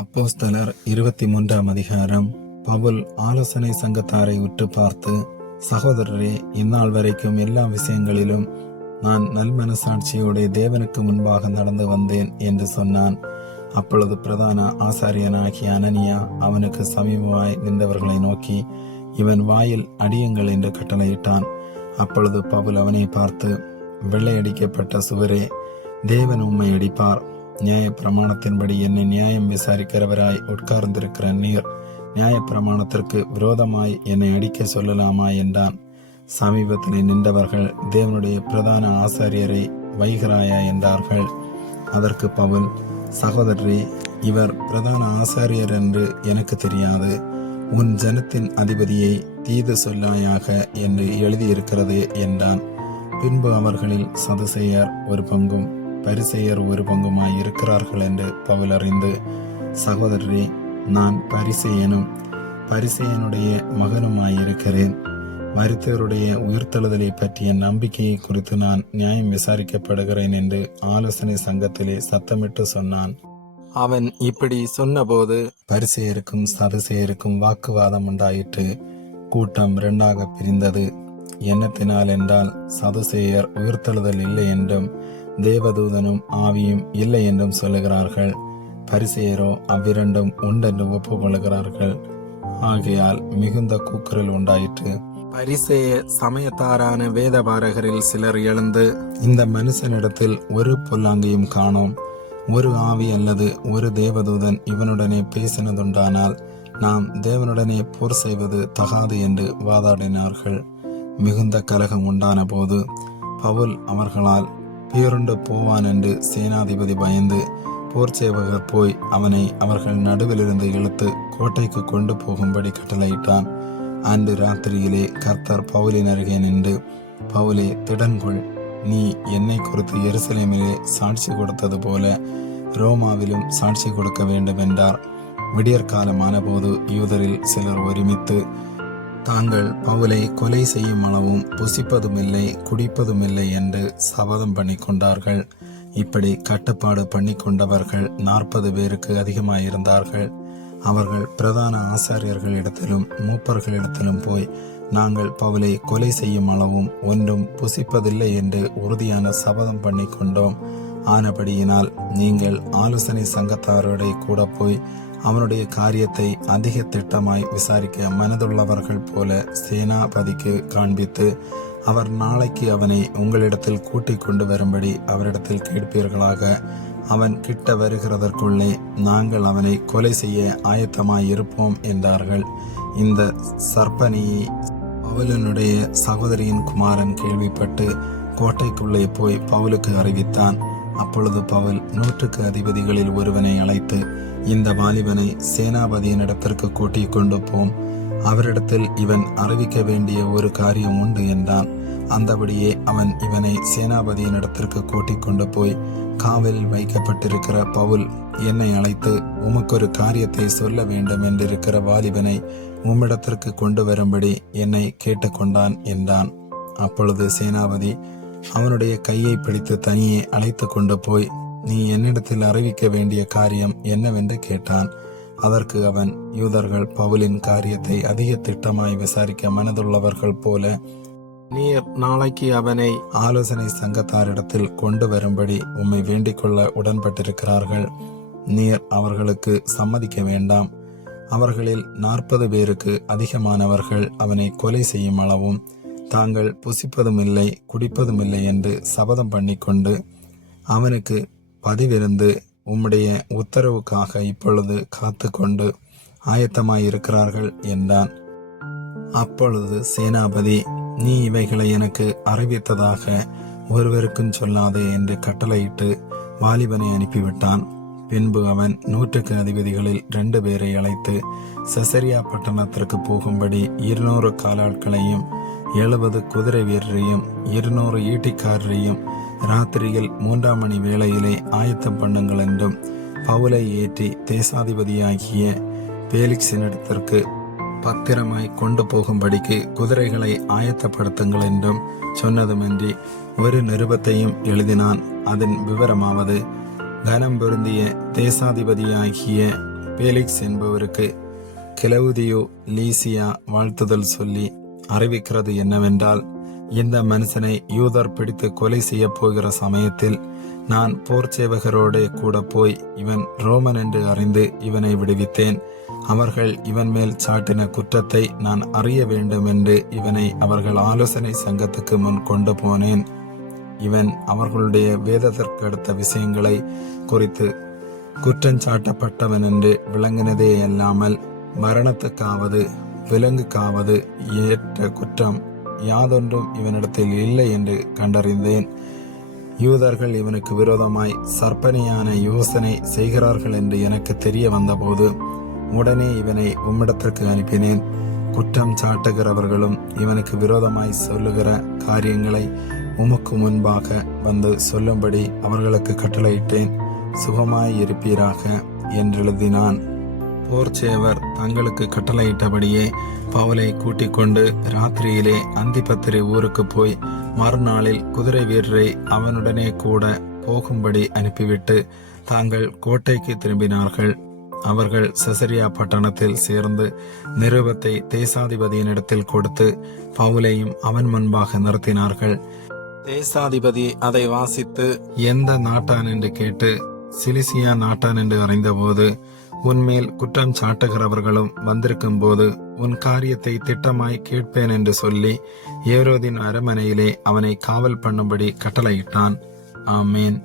அப்போஸ்தலர் 23 அதிகாரம். பவுல் ஆலோசனை சங்கத்தாரை உற்று பார்த்து, சகோதரரே, இந்நாள் வரைக்கும் எல்லா விஷயங்களிலும் நான் நல்மனசாட்சியோட தேவனுக்கு முன்பாக நடந்து வந்தேன் என்று சொன்னான். அப்பொழுது பிரதான ஆசாரியனாகிய அனனியா அவனுக்கு சமீபமாய் நின்றவர்களை நோக்கி, இவன் வாயில் அடியுங்கள் என்று கட்டளையிட்டான். அப்பொழுது பவுல் அவனை பார்த்து, வெள்ளையடிக்கப்பட்ட சுவரே, தேவன் உம்மை அடிப்பார். நியாய பிரமாணத்தின்படி என்னை நியாயம் விசாரிக்கிறவராய் உட்கார்ந்திருக்கிற நீர் நியாய பிரமாணத்திற்கு விரோதமாய் என்னை அடிக்க சொல்லலாமா என்றான். சமீபத்தில் நின்றவர்கள், தேவனுடைய பிரதான ஆசாரியரை வைகிறாயா என்றார்கள். அதற்கு பவுல், சகோதரரே, இவர் பிரதான ஆசாரியர் என்று எனக்கு தெரியாது. உன் ஜனத்தின் அதிபதியை தீது சொல்லாயாக என்று எழுதியிருக்கிறது என்றான். பின்பு அவர்களில் சதுசேயர் ஒரு பங்கும் பரிசேயர் ஒரு பங்குமாய் இருக்கிறார்கள் என்று பவுல் அறிந்து, சகோதரரே, நான் பரிசேயனுடைய மகனுமாயிருக்கிறேன். மரித்தவருடைய உயிர்த்தெழுதலை பற்றிய நம்பிக்கையை குறித்து நான் நியாயம் விசாரிக்கப்படுகிறேன் என்று ஆலோசனை சங்கத்திலே சத்தமிட்டு சொன்னான். அவன் இப்படி சொன்னபோது பரிசேயருக்கும் சதுசேயருக்கும் வாக்குவாதம் உண்டாயிற்று. கூட்டம் இரண்டாக பிரிந்தது. என்னத்தினால் என்றால், சதுசேயர் உயிர்த்தெழுதல் இல்லை என்றும் தேவதூதனும் ஆவியும் இல்லை என்றும் சொல்லுகிறார்கள். பரிசேயரோ அவ்விரண்டும் உண்டென்று ஒப்புக்கொள்கிறார்கள். ஆகையால் மிகுந்த கூக்குரல் உண்டாயிற்று. பரிசேய சமயத்தாரான வேதபாரகரில் சிலர் எழுந்து, இந்த மனுஷனிடத்தில் ஒரு பொல்லாங்கையும் காணோம். ஒரு ஆவி அல்லது ஒரு தேவதூதன் இவனுடனே பேசினதுண்டானால் நாம் தேவனுடனே போர் செய்வது தகாது என்று வாதாடினார்கள். மிகுந்த கலகம் உண்டான போது பவுல் அவர்களால் பேருண்டு போவான் என்று சேனாதிபதி பயந்து போர் சேவகர் போய் அவனை அவர்கள் நடுவிலிருந்து இழுத்து கோட்டைக்கு கொண்டு போகும்படி கட்டளையிட்டான். அன்று ராத்திரியிலே கர்த்தர் பவுலின் அருகே நின்று, பவுலே, திடன்கொள், நீ என்னை குறித்து எருசலேமிலே சாட்சி கொடுத்தது போல ரோமாவிலும் சாட்சி கொடுக்க வேண்டும் என்றார். விடியற்காலமான போது யூதரில் சிலர் ஒருமித்து, தாங்கள் பவுலை கொலை செய்யும் அளவும் புசிப்பதுமில்லை குடிப்பதுமில்லை என்று சபதம் பண்ணி கொண்டார்கள். இப்படி கட்டுப்பாடு பண்ணி கொண்டவர்கள் 40 பேருக்கு அதிகமாயிருந்தார்கள். அவர்கள் பிரதான ஆசாரியர்களிடத்திலும் மூப்பர்களிடத்திலும் போய், நாங்கள் பவுலை கொலை செய்யும் அளவும் ஒன்றும் புசிப்பதில்லை என்று உறுதியான சபதம் பண்ணி கொண்டோம். ஆனபடியினால் நீங்கள் ஆலோசனை சங்கத்தாரோட கூட போய் அவனுடைய காரியத்தை அதிக திட்டமாய் விசாரிக்க மனதுள்ளவர்கள் போல சேனாபதிக்கு காண்பித்து, அவர் நாளைக்கு அவனை உங்களிடத்தில் கூட்டிக் கொண்டு வரும்படி அவரிடத்தில் கேட்பீர்களாக. அவன் கிட்ட வருகிறதற்குள்ளே நாங்கள் அவனை கொலை செய்ய ஆயத்தமாய் இருப்போம் என்றார்கள். இந்த சர்ப்பனியை பவுலனுடைய சகோதரியின் குமாரன் கேள்விப்பட்டு கோட்டைக்குள்ளே போய் பவுலுக்கு அறிவித்தான். அப்பொழுது பவுல் 100 அதிபதிகளில் ஒருவனை அழைத்து, இந்த வாலிபனை சேனாபதியின் இடத்திற்கு கூட்டிக் கொண்டு போம். அவரிடத்தில் இவன் அறிவிக்க வேண்டிய ஒரு காரியம் உண்டு என்றான். அந்தபடியே அவன் இவனை சேனாபதியின் இடத்திற்கு கூட்டிக் கொண்டு போய், காவலில் வைக்கப்பட்டிருக்கிற பவுல் என்னை அழைத்து உமக்கொரு காரியத்தை சொல்ல வேண்டும் என்றிருக்கிற வாலிபனை உம்மிடத்திற்கு கொண்டு வரும்படி என்னை கேட்டுக்கொண்டான் என்றான். அப்பொழுது சேனாபதி அவனுடைய கையை பிடித்து தனியே அழைத்து கொண்டு போய், நீ என்னிடத்தில் அறிவிக்க வேண்டிய காரியம் என்னவென்று கேட்டான். அதற்கு அவன், யூதர்கள் பவுலின் காரியத்தை அதிக திட்டமாய் விசாரிக்க மனதுள்ளவர்கள் போல நீர் நாளைக்கு அவனை ஆலோசனை சங்கத்தாரிடத்தில் கொண்டு வரும்படி உம்மை வேண்டிக் கொள்ள உடன்பட்டிருக்கிறார்கள். நீர் அவர்களுக்கு சம்மதிக்க வேண்டாம். அவர்களில் 40 பேருக்கு அதிகமானவர்கள் அவனை கொலை செய்யும் அளவும் தாங்கள் புசிப்பதுமில்லை குடிப்பதுமில்லை என்று சபதம் பண்ணி கொண்டு அவனுக்கு பதிவிருந்து உம்முடைய உத்தரவுக்காக இப்பொழுது காத்து கொண்டு ஆயத்தமாயிருக்கிறார்கள் என்றான். அப்பொழுது சேனாபதி, நீ இவைகளை எனக்கு அறிவித்ததாக ஒருவருக்கும் சொல்லாதே என்று கட்டளையிட்டு வாலிபனை அனுப்பிவிட்டான். பின்பு அவன் 100 அதிபதிகளில் 2 பேரை அழைத்து செசரியா பட்டணத்திற்கு போகும்படி 200 காலாட்களையும் 70 குதிரை வீரரையும் 200 ஈட்டிக்காரரையும் ராத்திரியில் 3ஆம் மணி வேளையிலே ஆயத்தம் பண்ணுங்கள் என்றும், பவுலை ஏற்றி தேசாதிபதியாகிய பேலிக்ஸினிடத்திற்கு பத்திரமாய் கொண்டு போகும்படிக்கு குதிரைகளை ஆயத்தப்படுத்துங்கள் என்றும் சொன்னதுமின்றி ஒரு நிருபத்தையும் எழுதினான். அதன் விவரமாவது, கனம் பொருந்திய தேசாதிபதியாகிய பேலிக்ஸ் என்பவருக்கு கிலவுதியு லீசியா வாழ்த்துதல் சொல்லி அறிவிக்கிறது என்னவென்றால், இந்த மனுஷனை யூதர் பிடித்து கொலை செய்ய போகிற சமயத்தில் நான் போர் சேவகரோடே கூட போய் இவன் ரோமன் என்று அறிந்து இவனை விடுவித்தேன். அவர்கள் இவன் மேல் சாட்டின குற்றத்தை நான் அறிய வேண்டும் என்று இவனை அவர்கள் ஆலோசனை சங்கத்துக்கு முன் கொண்டு போனேன். இவன் அவர்களுடைய வேதத்திற்கு அடுத்த விஷயங்களை குறித்து குற்றஞ்சாட்டப்பட்டவன் என்று விளங்கினதே அல்லாமல் மரணத்துக்காவது விலங்குக்காவது ஏற்ற குற்றம் யாதொன்றும் இவனிடத்தில் இல்லை என்று கண்டறிந்தேன். யூதர்கள் இவனுக்கு விரோதமாய் சற்பனையான யோசனை செய்கிறார்கள் என்று எனக்கு தெரிய வந்தபோது உடனே இவனை உம்மிடத்திற்கு அனுப்பினேன். குற்றம் சாட்டுகிறவர்களும் இவனுக்கு விரோதமாய் சொல்லுகிற காரியங்களை உமக்கு முன்பாக வந்து சொல்லும்படி அவர்களுக்கு கட்டளையிட்டேன். சுகமாய் இருப்பீராக என்றெழுதினான். போர்ச்சேவர் தங்களுக்கு கட்டளையிட்டபடியே பவுலை கூட்டிக் கொண்டு ராத்திரியிலே அந்திபத்திரி ஊருக்கு போய் மறுநாளில் குதிரை வீரரை அவனுடனே கூட போகும்படி அனுப்பிவிட்டு தாங்கள் கோட்டைக்கு திரும்பினார்கள். அவர்கள் செசரியா பட்டணத்தில் சேர்ந்து நிருபத்தை தேசாதிபதியினிடத்தில் கொடுத்து பவுலையும் அவன் முன்பாக நிறுத்தினார்கள். தேசாதிபதி அதை வாசித்து எந்த நாட்டான் என்று கேட்டு சிலிசியா நாட்டான் என்று அறிந்தபோது, உன்மேல் குற்றம் சாட்டுகிறவர்களும் வந்திருக்கும் போது உன் காரியத்தை திட்டமாய் கேட்பேன் என்று சொல்லி ஏரோதின் அரமனையிலே அவனை காவல் பண்ணும்படி கட்டளையிட்டான். ஆமேன்.